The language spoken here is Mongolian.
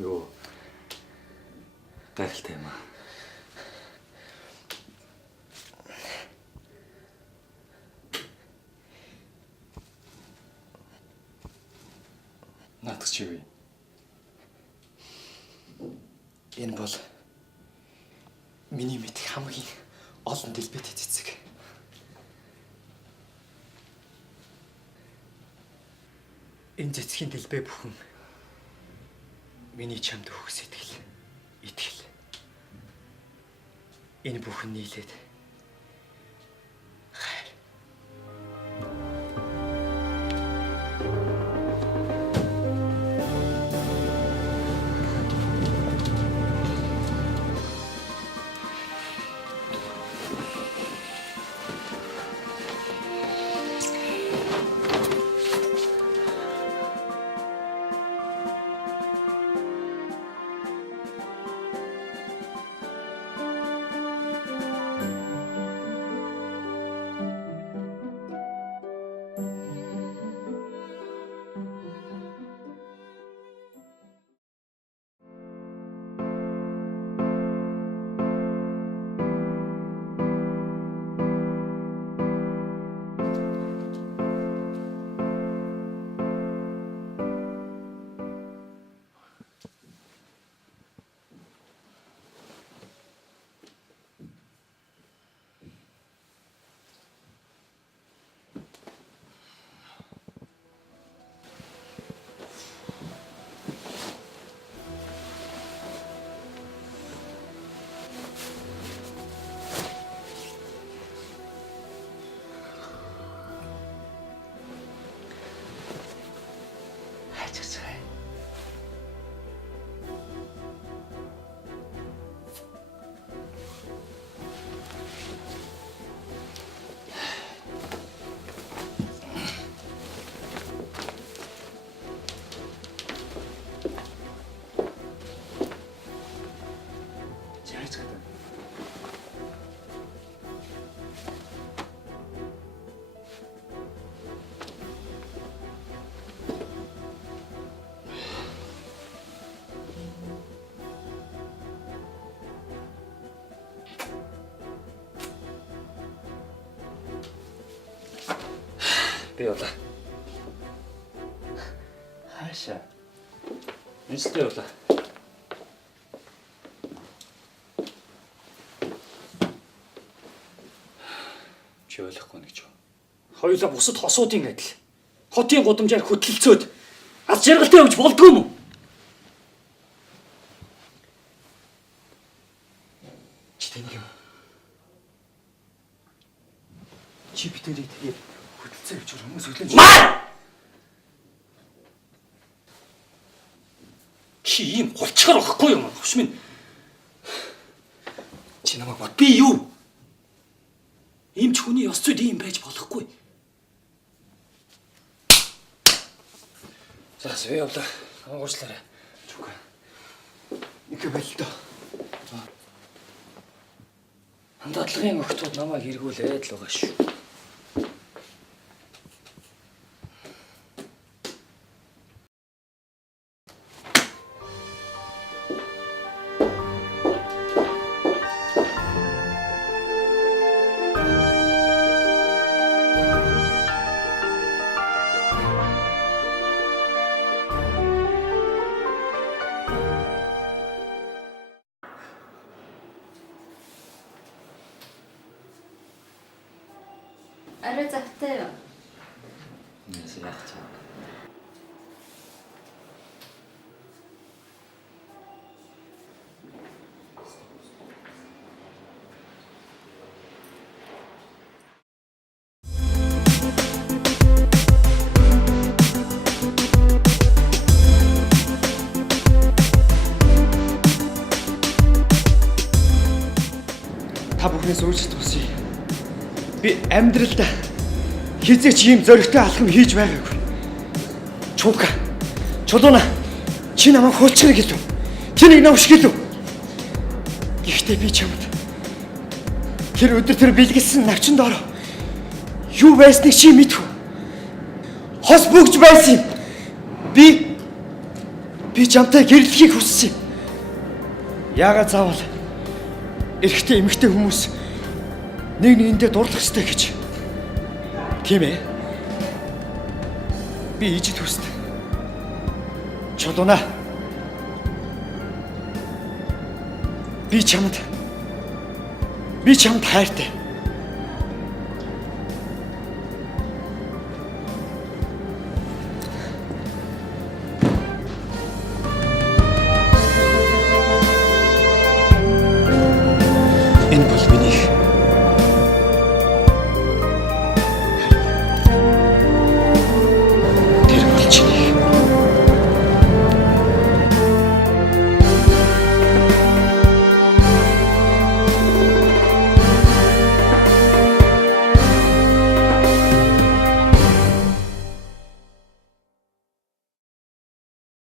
Юу гайхалтай юм аа. Наадах чи юу? Энэ бол миний мэдих хамгийн олон дэлбэтэй цэцэг. Энэ цэцгийн дэлбэ бүхэн миний чамд өгөх сэтгэл, итгэл. Энэ бүхэн нийлээд хайр. Би явлаа. Хаашаа? Институт явлаа. Чи ойлгохгүй нэг ч юм. Хоёулаа бусад хосуудын адил. Хотын гудамжаар хөдөлцөөд аз жаргалтай явж болдгоо юм уу? Чи тэнийг юм. Чи битэрийг тэгээд хөдөлцөө гэж хүмүүс үлэн. Чи ийм хулчгаар байхгүй юм авш минь. Чи намайг бод. Би юу? Ийм ч хүний ёс зүйд ийм байж болохгүй. За би явлаа. Уучлаарай. Чука. Их байлтаа. Хандлагын охтууд намайг эргүүлээд л байгаа шүү. Арай завтай юу? Яс яах ч юм. Та бүхнээс уучлалт хүсье. Би амьдралдаа хизээч ийм зөрөгтэй алхам хийж байгаагүй. Чука. Чулууна. Чи намайг хуульчрыг гэлв. Чинийг навш гэлв. Гэхдээ би чамд тэр өдөр тэр бэлгэлсэн навчин доор юу байсныг чи мэдв. Хос бүгж байсан юм. Би Би чамтай гэрлэхийг хүссэн юм. Яагаад заавал эрэгтэй эмэгтэй хүмүүс нэг нэгэндээ дурлах ёстой гэж. Тийм ээ. Би ижид хүсдэг. Чулууна. Би чамд хайртай. Энэ бол миний